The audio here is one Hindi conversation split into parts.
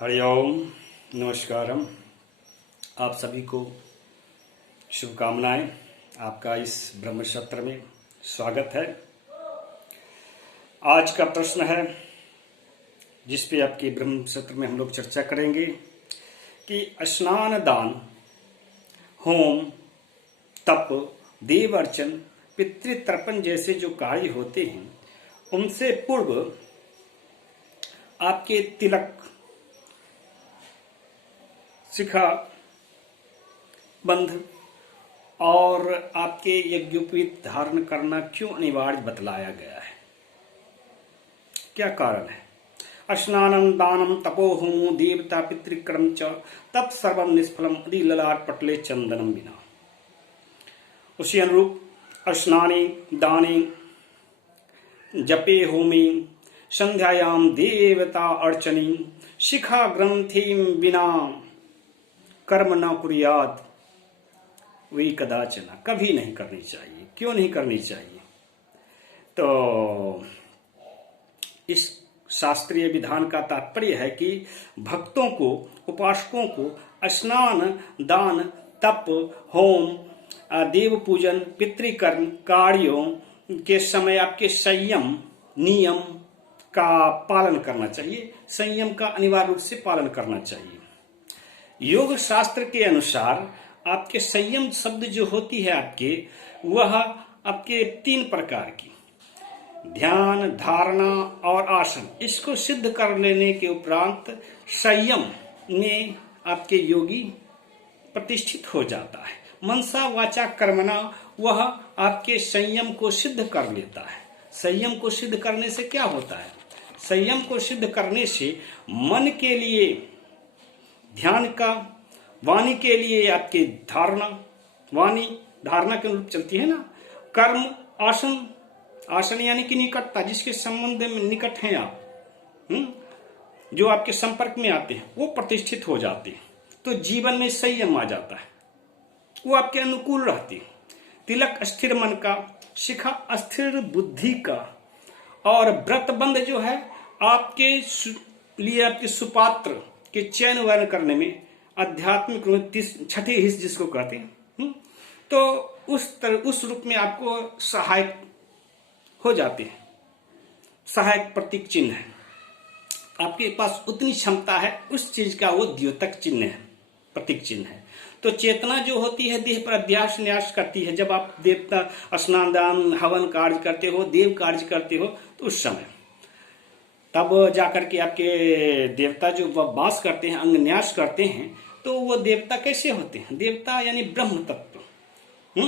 हरिओम। नमस्कारम। आप सभी को शुभकामनाएं। आपका इस ब्रह्म सत्र में स्वागत है। आज का प्रश्न है जिस पे आपके ब्रह्म सत्र में हम लोग चर्चा करेंगे कि स्नान, दान, होम, तप, देव अर्चन, पितृतर्पण जैसे जो कार्य होते हैं उनसे पूर्व आपके तिलक, शिखा, बंध और आपके यज्ञोपवीत धारण करना क्यों अनिवार्य बतलाया गया है? क्या कारण है? स्नानम, दानम, तपो, होमो, देवता, पितृक्रम च तत्सर्वम निष्फलम यदि ललाट पटले चंदनम बिना। उसी अनुरूप स्नाने, दाने, जपे, होमे, संध्यायाम देवता अर्चनी, शिखा ग्रंथिम बिना कर्म न कुर्यात वही कदाचन, कभी नहीं करनी चाहिए। क्यों नहीं करनी चाहिए? तो इस शास्त्रीय विधान का तात्पर्य है कि भक्तों को, उपासकों को स्नान, दान, तप, होम, देव पूजन, पितृकर्म कार्यों के समय आपके संयम, नियम का पालन करना चाहिए। संयम का अनिवार्य रूप से पालन करना चाहिए। योग शास्त्र के अनुसार आपके संयम शब्द जो होती है आपके, वह आपके 3 प्रकार की: ध्यान, धारणा और आसन। इसको सिद्ध कर लेने के उपरांत संयम में आपके योगी प्रतिष्ठित हो जाता है। मनसा वाचा कर्मणा, वह आपके संयम को सिद्ध कर लेता है। संयम को सिद्ध करने से क्या होता है? संयम को सिद्ध करने से मन के लिए ध्यान का, वाणी के लिए आपके धारणा, वाणी धारणा के अनुरूप चलती है ना। कर्म, आसन, आसन यानी कि निकटता, जिसके संबंध में निकट हैं आप, जो आपके संपर्क में आते हैं, वो प्रतिष्ठित हो जाते हैं। तो जीवन में संयम आ जाता है, वो आपके अनुकूल रहती है। तिलक स्थिर मन का, शिखा स्थिर बुद्धि का, और व्रतबंध जो है आपके लिए आपके सुपात्र के चयन वर्ण करने में, आध्यात्मिक रूप 6ठे हिस्स जिसको कहते हैं, तो उस रूप में आपको सहायक हो जाते हैं। सहायक प्रतीक चिन्ह है, आपके पास उतनी क्षमता है उस चीज का, वो द्योतक चिन्ह है, प्रतीक चिन्ह है। तो चेतना जो होती है देह पर अध्यास न्यास करती है। जब आप देवता स्नान, दान, हवन कार्य करते हो, देव कार्य करते हो, तो उस समय तब जाकर के आपके देवता जो वास करते हैं, अंग न्यास करते हैं, तो वो देवता कैसे होते हैं? देवता यानी ब्रह्म तत्व।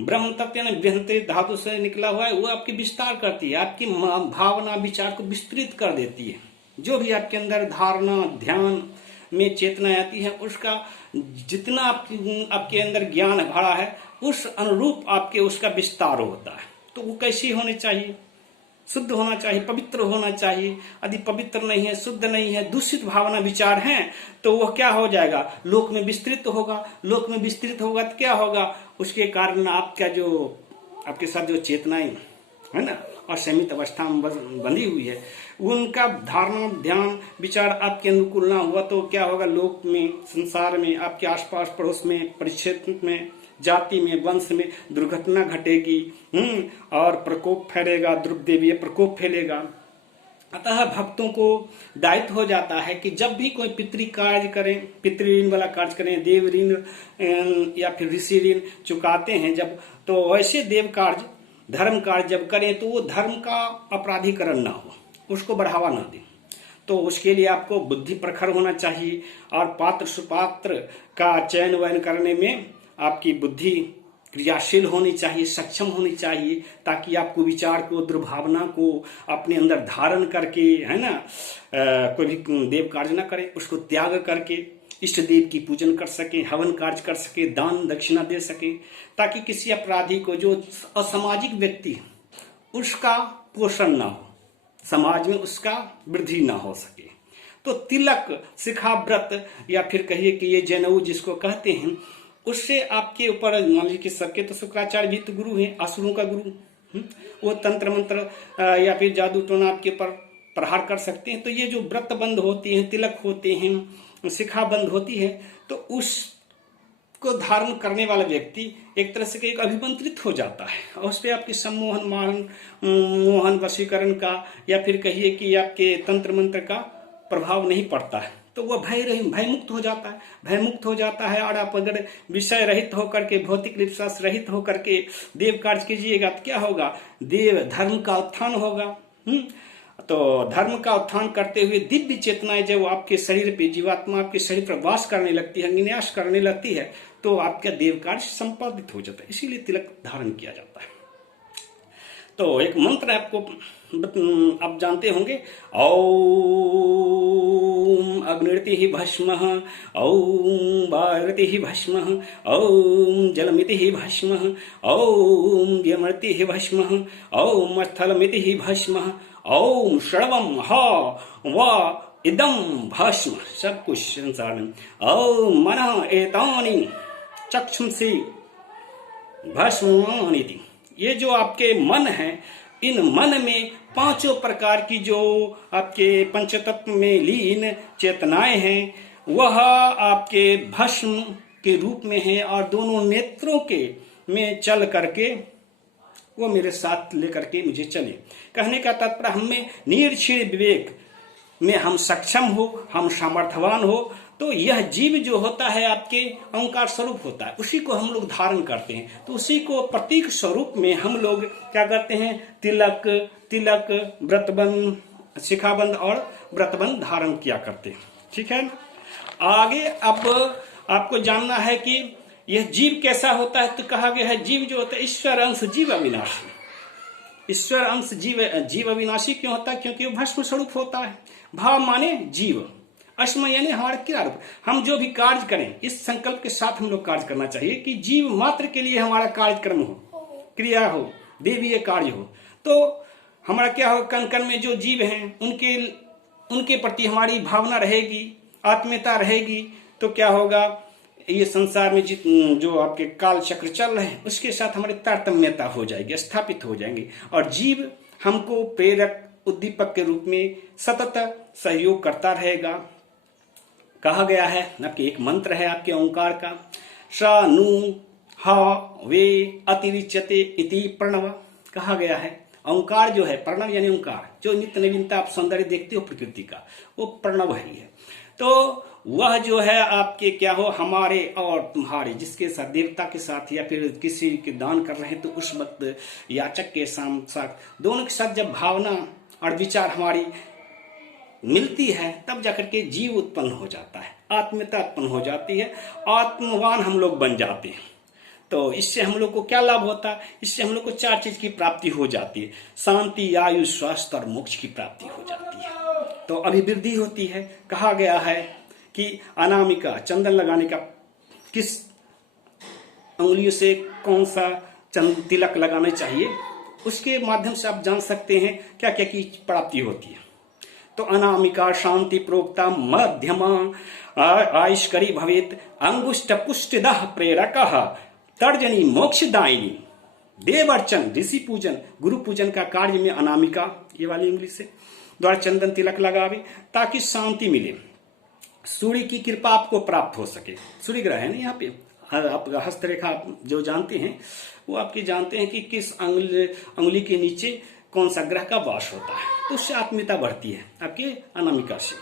ब्रह्म तत्व यानी बृहंते धातु से निकला हुआ है, वो आपकी विस्तार करती है, आपकी भावना विचार को विस्तृत कर देती है। जो भी आपके अंदर धारणा, ध्यान में चेतना आती है, उसका जितना आपके अंदर ज्ञान भरा है, उस अनुरूप आपके उसका विस्तार होता है। तो वो कैसी होनी चाहिए? शुद्ध होना चाहिए, पवित्र होना चाहिए। यदि पवित्र नहीं है, शुद्ध नहीं है, दूषित भावना विचार हैं, तो वह क्या हो जाएगा? लोक में विस्तृत होगा। लोक में विस्तृत होगा तो क्या होगा? उसके कारण आपका जो आपके साथ जो चेतनाएं है ना, असमित अवस्था में बंधी हुई है, उनका धारणा, ध्यान, विचार आपके अनुकूल ना हुआ तो क्या होगा? लोक में, संसार में, आपके आसपास पड़ोस में, परिक्षेत्र में, जाति में, वंश में दुर्घटना घटेगी, और प्रकोप फैलेगा, द्रुपदेवीय प्रकोप फैलेगा। अतः भक्तों को दायित्व हो जाता है कि जब भी कोई पितृ कार्य करें, पितृ वाला कार्य करें, देव ऋण या फिर ऋषि ऋण चुकाते हैं जब, तो ऐसे देव कार्य, धर्म कार्य जब करें तो वो धर्म का अपराधीकरण ना हो, उसको बढ़ावा ना दें। तो उसके लिए आपको बुद्धि प्रखर होना चाहिए, और पात्र सुपात्र का चयन वयन करने में आपकी बुद्धि क्रियाशील होनी चाहिए, सक्षम होनी चाहिए, ताकि आपको विचार को, दुर्भावना को अपने अंदर धारण करके, है ना, कोई भी देव कार्य ना करे, उसको त्याग करके इष्ट देव की पूजन कर सके, हवन कार्य कर सके, दान दक्षिणा दे सके, ताकि किसी अपराधी को, जो असामाजिक व्यक्ति है, उसका पोषण ना हो, समाज में उसका वृद्धि ना हो सके। तो तिलक, शिखा, व्रत, या फिर कहिए कि ये जनेऊ जिसको कहते हैं, उससे आपके ऊपर, मान लीजिए कि सबके तो शुक्राचार्य भी तो गुरु हैं, असुरों का गुरु, वो तंत्र मंत्र या फिर जादू टोना आपके ऊपर प्रहार कर सकते हैं। तो ये जो व्रत बंद होती हैं, तिलक होते हैं, शिखा बंद होती है, तो उसको धारण करने वाला व्यक्ति एक तरह से एक अभिमंत्रित हो जाता है और उस पर आपके सम्मोहन मोहन वशीकरण का या फिर कहिए कि आपके तंत्र मंत्र का प्रभाव नहीं पड़ता है। तो वह भय मुक्त हो जाता है, भय मुक्त हो जाता है। और आप अगर विषय रहित होकर के, भौतिक विश्वास रहित होकर के देव कार्य कीजिएगा तो क्या होगा, देव धर्म का उत्थान होगा। तो धर्म का उत्थान करते हुए दिव्य चेतनाएं जब आपके शरीर पे, जीवात्मा आपके शरीर पर वास करने लगती है, निवास करने लगती है, तो आपका देव कार्य संपादित हो जाता है। इसीलिए तिलक धारण किया जाता है। तो एक मंत्र आपको आप जानते होंगे, ओम अग्निर्ति भस्म, ओम वायुर्ति भस्म, ओम जलमिति भस्म, ओम व्यमृति भस्म, ओम स्थलमिति भस्म, ओम सर्वम ह व इदम भस्म। सब कुछ संसार में ओम मन एतानि चक्षुंसि भस्मानि। ये जो आपके मन है, इन मन में पांचों प्रकार की जो आपके पंचतत्व में लीन चेतनाएं हैं, वह आपके भस्म के रूप में है और दोनों नेत्रों के में चल करके वो मेरे साथ लेकर के मुझे चले। कहने का तात्पर्य हमें निरीक्षण विवेक में हम सक्षम हो, हम सामर्थ्यवान हो। तो यह जीव जो होता है आपके ओंकार स्वरूप होता है, उसी को हम लोग धारण करते हैं। तो उसी को प्रतीक स्वरूप में हम लोग क्या करते हैं, तिलक व्रतबंध, शिखाबंध और व्रतबंध धारण किया करते हैं। ठीक है। आगे अब आपको जानना है कि यह जीव कैसा होता है। तो कहा गया है जीव जो होता है ईश्वर अंश जीव अविनाशी। ईश्वर अंश जीव अविनाशी क्यों होता है? क्योंकि वो भस्म स्वरूप होता है। भाव माने जीव, अस्म यानी हमारा क्रिया रूप। हम जो भी कार्य करें इस संकल्प के साथ हम लोग कार्य करना चाहिए कि जीव मात्र के लिए हमारा कार्यक्रम हो, क्रिया हो, देवीय कार्य हो। तो हमारा क्या हो, कण कण में जो जीव हैं उनके प्रति हमारी भावना रहेगी, आत्मीयता रहेगी। तो क्या होगा, ये संसार में जो आपके काल चक्र चल रहे हैं उसके साथ हमारी तारतम्यता हो जाएगी, स्थापित हो जाएंगे। और जीव हमको प्रेरक, उद्दीपक के रूप में सतत सहयोग करता रहेगा। कहा गया है, आपके एक मंत्र है आपके ओंकार का, स नु ह वे अतिरिच्यते इति प्रणव। कहा गया है ओंकार जो है, प्रणव यानी ओंकार, जो नित्य नवीनता आप सौंदर्य देखते हो प्रकृति का, वो प्रणव ही है। तो वह जो है आपके क्या हो, हमारे और तुम्हारे, जिसके साथ देवता के साथ या फिर किसी के दान कर रहे हैं, तो उस वक्त याचक के साथ दोनों के साथ जब भावना और विचार हमारी मिलती है, तब जाकर के जीव उत्पन्न हो जाता है, आत्मीयता उत्पन्न हो जाती है, आत्मवान हम लोग बन जाते हैं। तो इससे हम लोग को क्या लाभ होता है? इससे हम लोग को 4 चीज की प्राप्ति हो जाती है। शांति, आयु, स्वास्थ्य और मोक्ष की प्राप्ति हो जाती है। तो अभिवृद्धि होती है। कहा गया है कि अनामिका, चंदन लगाने का किस उंगलियों से कौन सा तिलक लगाना चाहिए, उसके माध्यम से आप जान सकते हैं क्या क्या की प्राप्ति होती है। तो अनामिका शांति प्रोक्ता मध्यमा आयुष्करी भवेत, अंगुष्ठ पुष्टिदः प्रेरकः, तर्जनी मोक्षदायिनी, देवर्चन ऋषि पूजन, गुरु पूजन का कार्य में अनामिका ये वाली उंगली से द्वारा चंदन तिलक लगावे ताकि शांति मिले, सूर्य की कृपा आपको प्राप्त हो सके। सूर्य ग्रह है ना यहाँ पे, आपका हस्तरेखा जो जानते हैं वो आपके जानते हैं कि किस अंगुली के नीचे कौन सा ग्रह का वास होता है, तो उससे आत्मीयता बढ़ती है आपके अनामिका से।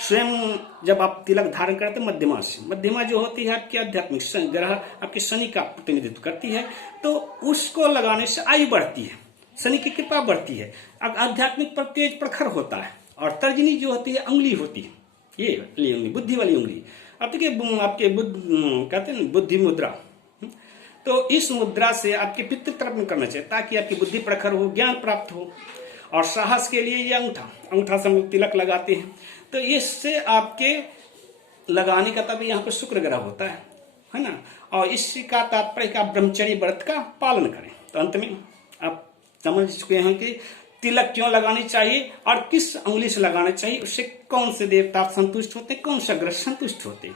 स्वयं जब आप तिलक धारण करते हैं मध्यमा से, मध्यमा जो होती है आपकी आध्यात्मिक ग्रह आपके शनि का प्रतिनिधित्व करती है, तो उसको लगाने से आयु बढ़ती है, शनि की कृपा बढ़ती है, आध्यात्मिक पर तेज प्रखर होता है। और तर्जनी जो होती है अंगुली होती है, ये उंगली बुद्धि वाली उंगली, अब देखिए आपके कहते हैं बुद्धि मुद्रा, तो इस मुद्रा से आपके पितृ तरफ में करना चाहिए ताकि आपकी बुद्धि प्रखर हो, ज्ञान प्राप्त हो। और साहस के लिए ये अंगूठा से हम लोग तिलक लगाते हैं, तो इससे आपके लगाने का तभी यहाँ पर शुक्र ग्रह होता है ना। और इसका तात्पर्य का ब्रह्मचर्य व्रत का पालन करें। तो अंत में आप समझ चुके हैं कि तिलक क्यों लगानी चाहिए और किस उंगली से लगाना चाहिए, उससे कौन से देवता संतुष्ट होते, कौन सा ग्रह संतुष्ट होते।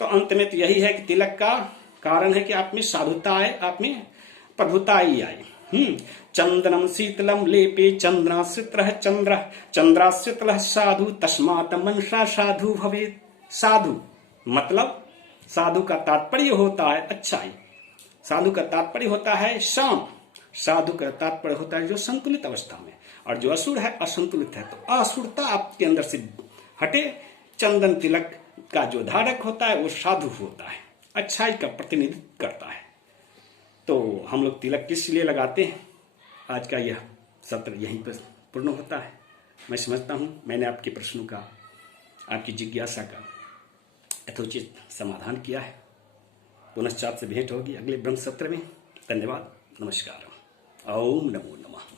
तो अंत में तो यही है कि तिलक का कारण है कि आप में साधुता आए, आप में प्रभुता ही आए। चंदनम शीतलम लेपे चंद्राश्रितः चंद्र चंद्राश्रितः साधु तस्मात् मनसा साधु भवेत्। साधु मतलब साधु का तात्पर्य होता है अच्छाई, साधु का तात्पर्य होता है शाम, साधु का तात्पर्य होता है जो संतुलित अवस्था में, और जो असुर है असंतुलित है। तो असुरता आपके अंदर से हटे। चंदन तिलक का जो धारक होता है वो साधु होता है, अच्छाई का प्रतिनिधित्व करता है। तो हम लोग तिलक किस लिए लगाते हैं? आज का यह सत्र यहीं पर पूर्ण होता है। मैं समझता हूँ मैंने आपके प्रश्नों का, आपकी जिज्ञासा का यथोचित समाधान किया है। पुनश्च आपसे भेंट होगी अगले ब्रह्म सत्र में। धन्यवाद, नमस्कार। ओम नमो नमः।